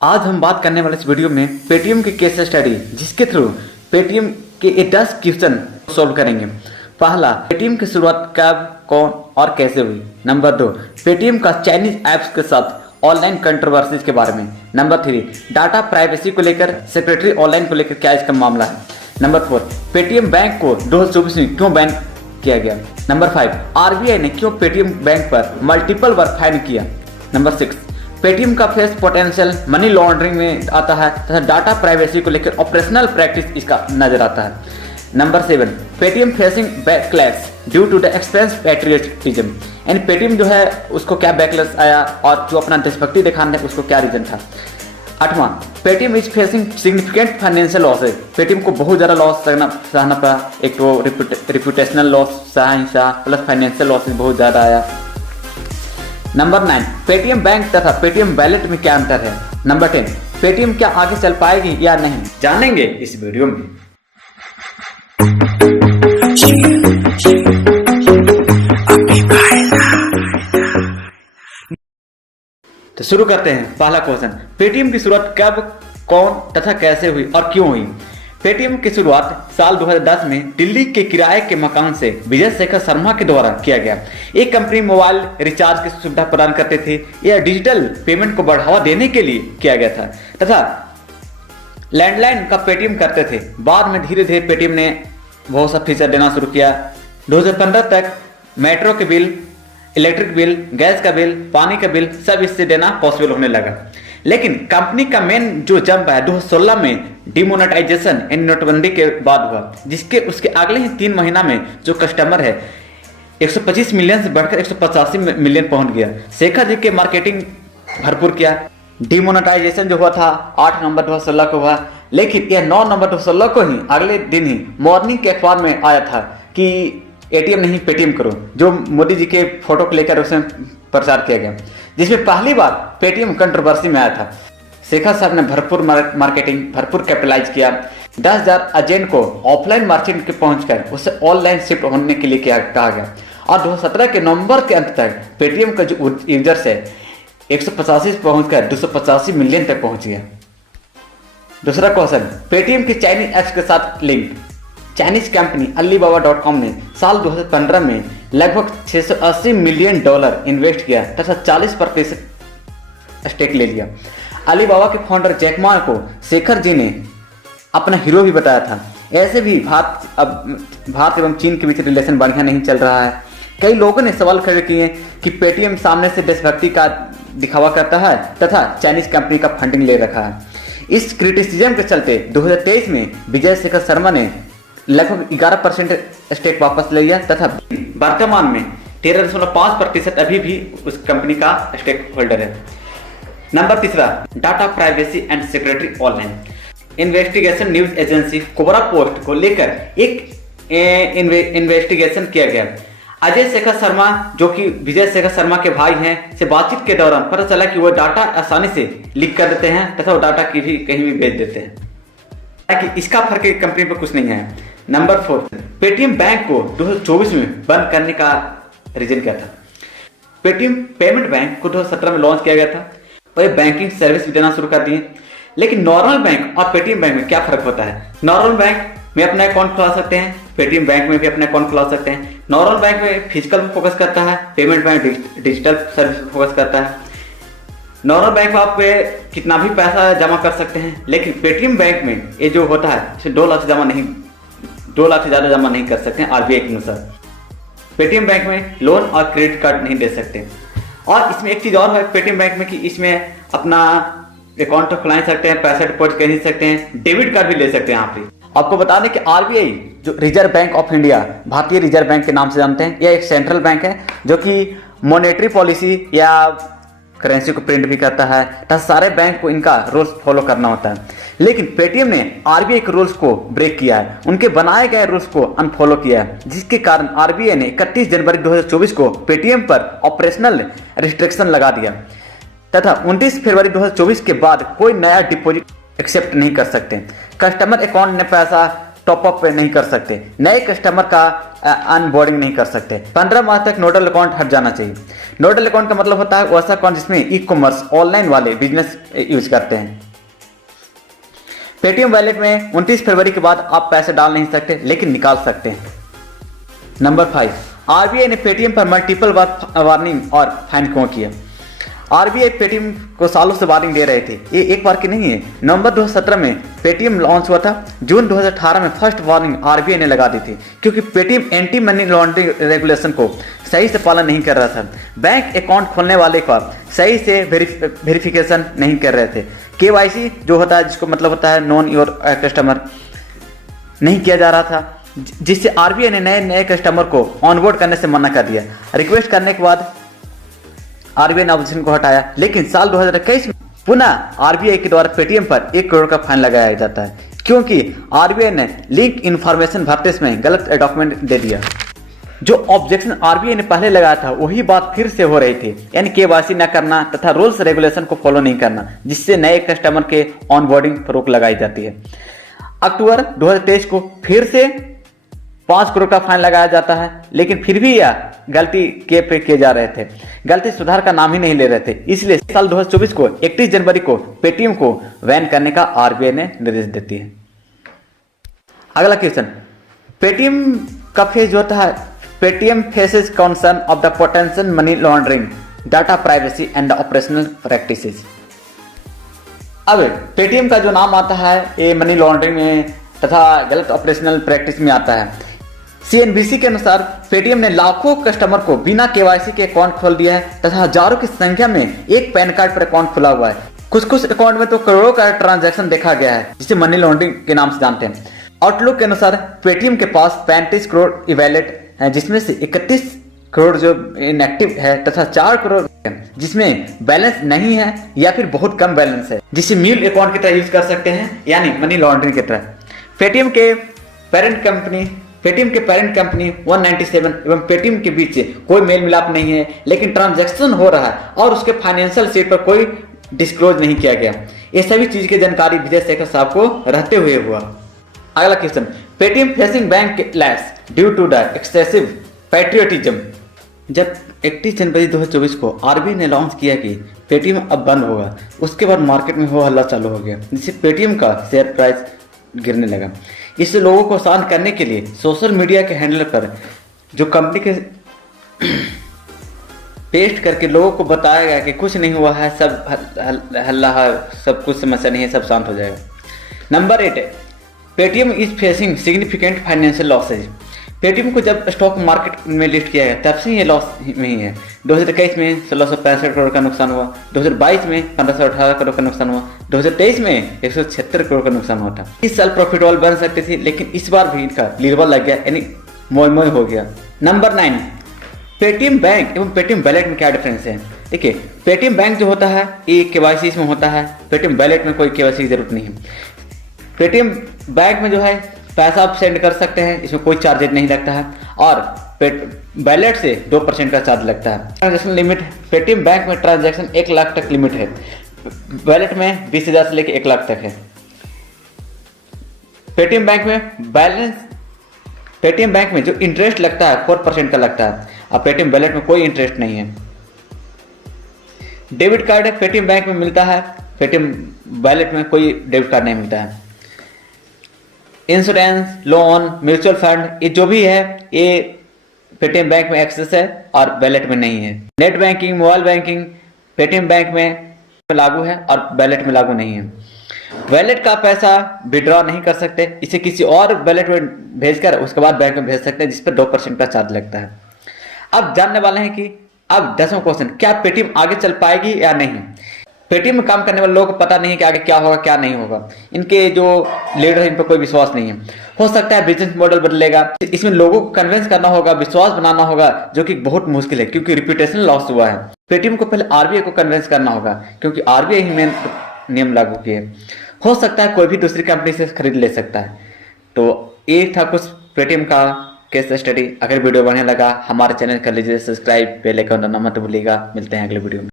आज हम बात करने वाले इस वीडियो में पेटीएम की केस स्टडी जिसके थ्रू पेटीएम के 10 क्वेश्चन सॉल्व करेंगे। पहला, पेटीएम की शुरुआत कब, कौन और कैसे हुई। नंबर 2, पेटीएम का चाइनीज ऐप्स के साथ ऑनलाइन कंट्रोवर्सीज के बारे में। नंबर 3, डाटा प्राइवेसी को लेकर सेक्रेटरी ऑनलाइन को लेकर क्या इसका मामला है। नंबर 4, पेटीएम बैंक को 2024 में क्यों बैन किया गया। नंबर 5, आरबीआई ने क्यों पेटीएम बैंक पर मल्टीपल बार फाइन किया। नंबर 6, पेटीएम का फेस पोटेंशियल मनी लॉन्ड्रिंग में आता है तथा डाटा प्राइवेसी को लेकर ऑपरेशनल प्रैक्टिस इसका नजर आता है। Number 7, Paytm facing backlash due to the expense patriotism, यानी पेटीएम जो है उसको क्या बैकलैश आया और जो अपना देशभक्ति दिखाने उसको क्या रीजन था। 8वां, Paytm is facing significant financial losses, Paytm को बहुत ज़्यादा लॉस सहना पड़ा। एक तो रिप्यूटेशनल लॉस सहा प्लस फाइनेंशियल लॉसेज बहुत ज़्यादा आया। नंबर 9, पेटीएम बैंक तथा पेटीएम वैलेट में क्या अंतर है। नंबर 10, पेटीएम क्या आगे चल पाएगी या नहीं, जानेंगे इस वीडियो में। तो शुरू करते हैं। पहला क्वेश्चन, पेटीएम की शुरुआत कब, कौन तथा कैसे हुई और क्यों हुई। पेटीएम की शुरुआत साल 2010 में दिल्ली के किराए के मकान से विजय शेखर शर्मा के द्वारा किया गया। एक कंपनी मोबाइल रिचार्ज की सुविधा प्रदान करते थे या डिजिटल पेमेंट को बढ़ावा देने के लिए किया गया था तथा लैंडलाइन का पेटीएम करते थे। बाद में धीरे धीरे पेटीएम ने बहुत सा फीचर देना शुरू किया। 2015 तक मेट्रो के बिल, इलेक्ट्रिक बिल, गैस का बिल, पानी का बिल सब इससे देना पॉसिबल होने लगा। लेकिन कंपनी का मेन जो जंप है 2016 में डिमोनेटाइजेशन यानी नोटबंदी के बाद हुआ, जिसके उसके अगले ही 3 महीना में जो कस्टमर है 125 मिलियन से बढ़कर 185 मिलियन पहुंच गया। शेखर जी के मार्केटिंग भरपूर किया। डिमोनेटाइजेशन जो हुआ था 8 नवंबर 2016 को हुआ, लेकिन यह 9 नवंबर 2016 को ही अगले दिन ही मॉर्निंग के अखबार में आया था कि एटीएम नहीं पेटीएम करो, जो मोदी जी के फोटो को लेकर उसमें प्रचार किया गया, जिसमें पहली बार पेटीएम कंट्रोवर्सी में आया था। शेखर साहब ने भरपूर मार्केटिंग, भरपूर कैपिटलाइज किया। 10,000 एजेंट को ऑफलाइन मार्केट के पहुंचकर उसे ऑनलाइन शिफ्ट होने के लिए कहा गया और 2017 के नवंबर के अंत तक पेटीएम का जो यूजर्स है 185 से पहुंचकर 285 मिलियन तक पहुंच गया। दूसरा क्वेश्चन, पेटीएम के चाइनीज ऐप्स के साथ लिंक। चाइनीज कंपनी Alibaba.com ने साल 2015 में लगभग $680 मिलियन इन्वेस्ट किया तथा 40% स्टेक ले लिया। अलीबाबा के फाउंडर जैक मा को शेखर जी ने अपना हीरो भी बताया था। ऐसे भी भारत एवं चीन के बीच रिलेशन बढ़िया नहीं चल रहा है। कई लोगों ने सवाल खड़े किए कि पेटीएम सामने से देशभक्ति का दिखावा करता है तथा चाइनीज कंपनी का फंडिंग ले रखा है। इस क्रिटिसिज्म के चलते 2023 में विजय शेखर शर्मा ने लगभग 11% स्टेक वापस ले लिया तथा वर्तमान में 13.5% अभी भी उस कंपनी का स्टेक होल्डर है। Number 3, data privacy and secretary online. Investigation news agency cobra post को लेकर एक इन्वेस्टिगेशन किया गया। अजय शेखर शर्मा जो कि विजय शेखर शर्मा के भाई हैं से बातचीत के दौरान पता चला कि वो डाटा आसानी से लीक कर देते हैं तथा वो डाटा की भी कहीं भी बेच देते हैं, ताकि इसका फर्क कंपनी पर कुछ नहीं है। नंबर 4, पेटीएम बैंक को 2024 में बंद करने का रीजन क्या था। पेटीएम पेमेंट बैंक को 2017 में लॉन्च किया गया था और ये बैंकिंग सर्विस भी देना शुरू कर दिए। लेकिन नॉर्मल बैंक और पेटीएम बैंक में क्या फर्क होता है। नॉर्मल बैंक में अपना अकाउंट खुला सकते हैं, पेटीएम बैंक में भी अपना अकाउंट खुला सकते हैं। नॉर्मल बैंक में फिजिकल फोकस करता है, payment bank digital service focus करता है। नॉर्मल बैंक में आप कितना भी पैसा जमा कर सकते हैं, लेकिन पेटीएम बैंक में ये जो होता है इसे 2 लाख से ज़्यादा जमा नहीं कर सकते हैं आरबीआई के अनुसार। पेटीएम बैंक में लोन और क्रेडिट कार्ड नहीं दे सकते। और इसमें एक चीज़ और है पेटीएम बैंक में कि इसमें अपना अकाउंट तो खुला सकते हैं, पैसा डिपॉजिट कर नहीं सकते हैं, डेबिट कार्ड भी ले सकते हैं। यहाँ पे आपको बता दें कि आरबीआई जो रिजर्व बैंक ऑफ इंडिया, भारतीय रिजर्व बैंक के नाम से जानते हैं, यह एक सेंट्रल बैंक है जो कि मॉनेटरी पॉलिसी या करेंसी को प्रिंट भी करता है तथा सारे बैंक को इनका रूल्स फॉलो करना होता है। लेकिन पेटीएम ने आरबीआई के रूल्स को ब्रेक किया है, उनके बनाए गए रूल्स को अनफॉलो किया है, जिसके कारण आरबीआई ने 31 जनवरी 2024 को पेटीएम पर ऑपरेशनल रिस्ट्रिक्शन लगा दिया तथा 29 फरवरी 2024 के बाद कोई नया डिपॉजिट एक्सेप्ट नहीं कर सकते। कस्टमर अकाउंट में पैसा टॉपअप नहीं कर सकते। नए कस्टमर का अनबोर्डिंग नहीं कर सकते। 15 माह तक नोडल अकाउंट हट जाना चाहिए। नोडल अकाउंट का मतलब होता है वैसा अकाउंट जिसमें ई कॉमर्स ऑनलाइन वाले बिजनेस यूज करते हैं। पेटीएम वॉलेट में 29 फरवरी के बाद आप पैसे डाल नहीं सकते, लेकिन निकाल सकते हैं। नंबर 5, आरबीआई ने पेटीएम पर मल्टीपल वार्निंग और फाइन क्यों किया? आरबीआई पेटीएम को सालों से वार्निंग दे रहे थे, ये एक बार की नहीं है। नवंबर 2017 में पेटीएम लॉन्च हुआ था। जून 2018 में फर्स्ट वार्निंग आरबीआई ने लगा दी थी, क्योंकि Paytm anti money laundering regulation को सही से पालन नहीं कर रहा था। बैंक अकाउंट खोलने वाले का सही से वेरिफिकेशन नहीं कर रहे थे। केवाईसी जो होता है, जिसको मतलब होता है नॉन योर कस्टमर, नहीं किया जा रहा था, जिससे आरबीआई ने नए कस्टमर को ऑनबोर्ड करने से मना कर दिया। रिक्वेस्ट करने के बाद आरबीआई ने ऑब्जेक्शन को हटाया, लेकिन साल 2021 में पुनः आरबीआई के द्वारा पेटीएम पर 1 करोड़ का फाइन लगाया जाता है, क्योंकि आरबीआई ने लिंक इन्फॉर्मेशन भरते समय गलत डॉक्यूमेंट दे दिया। जो ऑब्जेक्शन आरबीआई ने पहले लगाया था वही बात फिर से हो रही थी, यानी केवाईसी न करना तथा रूल्स रेगुलेशन को फॉलो नहीं करना, जिससे नए कस्टमर के ऑनबोर्डिंग पर रोक लगाई जाती है। अक्टूबर 2023 को फिर से 5 करोड़ का फाइन लगाया जाता है, लेकिन फिर भी यह गलती किए जा रहे थे, गलती सुधार का नाम ही नहीं ले रहे थे। इसलिए साल 2024 को 31 जनवरी को पेटीएम को बैन करने का आरबीआई ने निर्देश देती है। अगला क्वेश्चन, पेटीएम का फेज होता है, Paytm faces concern of the potential money laundering, data privacy and operational practices. अब पेटीएम का जो नाम आता है ये मनी लॉन्ड्रिंग में तथा गलत ऑपरेशनल प्रैक्टिस में आता है। सीएनबीसी के अनुसार पेटीएम ने लाखों कस्टमर को बिना केवाईसी के अकाउंट खोल दिया है तथा हजारों की संख्या में एक पैन कार्ड पर अकाउंट खुला हुआ है। कुछ अकाउंट में तो करोड़ों का ट्रांजैक्शन देखा गया है, जिसे मनी लॉन्ड्रिंग के नाम से जानते हैं। आउटलुक के अनुसार पेटीएम के पास 35 करोड़ ई वैलेट है, जिसमें से 31 करोड़ जो इनएक्टिव है तथा 4 करोड़ जिसमें बैलेंस नहीं है या फिर बहुत कम बैलेंस है, जिसे म्यूल अकाउंट की तरह यूज कर सकते हैं, यानी मनी लॉन्ड्रिंग की तरह। पेटीएम के पेरेंट कंपनी 197 एवं पेटीएम के बीच कोई मेल मिलाप नहीं है, लेकिन ट्रांजैक्शन हो रहा है और उसके फाइनेंशियल शीट पर कोई डिस्क्लोज नहीं किया गया। ये सभी चीज की जानकारी विजय शेखर साहब को रहते हुए हुआ। अगला question, Paytm facing backlash due to the excessive patriotism. जब 31 जनवरी 2024 को आरबीआई ने लॉन्च किया कि पेटीएम अब बंद होगा, उसके बाद मार्केट में हो हल्ला चालू हो गया, जिससे पेटीएम का शेयर प्राइस गिरने लगा। इससे लोगों को शांत करने के लिए सोशल मीडिया के हैंडल पर जो कंपनी के पेस्ट करके लोगों को बताया गया कि कुछ नहीं हुआ है, सब हल्ला है, सब कुछ समस्या नहीं है, सब शांत हो जाएगा। नंबर 8 है, Paytm is facing significant financial losses. Paytm को जब स्टॉक मार्केट में लिस्ट किया गया तब से ये लॉस में ही है। 2021 में 1665 करोड़ का नुकसान हुआ, 2022 में 1518 करोड़ का नुकसान हुआ, 2023 में 176 करोड़ का नुकसान हुआ था। इस साल प्रॉफिटेबल बन सकती थी, लेकिन इस बार भी इनका लीरबल लग गया, यानी मोय हो गया। नंबर 9, पेटीएम बैंक एवं पेटीएम वॉलेट में क्या डिफरेंस है? देखिए, पेटीएम बैंक जो होता है ये केवाईसी इसमें होता है, पेटीएम वॉलेट में कोई केवाईसी की जरूरत नहीं है। पेटीएम बैंक में जो है पैसा आप सेंड कर सकते हैं, इसमें कोई चार्जेज नहीं लगता है, और वॉलेट से 2% का चार्ज लगता है। ट्रांजैक्शन लिमिट, पेटीएम बैंक में ट्रांजैक्शन 1 लाख तक लिमिट है, वॉलेट में 20,000 से लेकर 1 लाख तक है। पेटीएम बैंक में जो इंटरेस्ट लगता है 4% का लगता है, और पेटीएम वॉलेट में कोई इंटरेस्ट नहीं है। डेबिट कार्ड पेटीएम बैंक में मिलता है, पेटीएम वॉलेट में कोई डेबिट कार्ड नहीं मिलता है। इंश्योरेंस, लोन, म्यूचुअल फंड, ये जो भी है ये पेटीएम बैंक में एक्सेस है और वॉलेट में नहीं है। Net banking, mobile banking Paytm bank में लागू है और वॉलेट में लागू नहीं है। वॉलेट का पैसा विड्रॉ नहीं कर सकते, इसे किसी और वॉलेट में भेजकर उसके बाद बैंक में भेज सकते हैं, जिस पर 2% का चार्ज लगता है। अब जानने वाले हैं कि अब 10वां क्वेश्चन, क्या पेटीएम आगे चल पाएगी या नहीं? पेटीएम में काम करने वाले लोगों को पता नहीं है कि आगे क्या होगा क्या नहीं होगा। इनके जो लीडर है इन पर कोई विश्वास नहीं है। हो सकता है बिजनेस मॉडल बदलेगा, इसमें लोगों को कन्विंस करना होगा, विश्वास बनाना होगा, जो कि बहुत मुश्किल है क्योंकि रिप्यूटेशन लॉस हुआ है। पेटीएम को पहले आरबीआई को कन्विंस करना होगा, क्योंकि आरबीआई ही मेन नियम लागू किए। हो सकता है कोई भी दूसरी कंपनी से खरीद ले सकता है। तो ये था कुछ पेटीएम का केस स्टडी। अगर वीडियो बढ़िया लगा हमारे चैनल कर लीजिए सब्सक्राइब, बेल आइकन दबाना मत भूलिएगा। मिलते हैं अगले वीडियो में।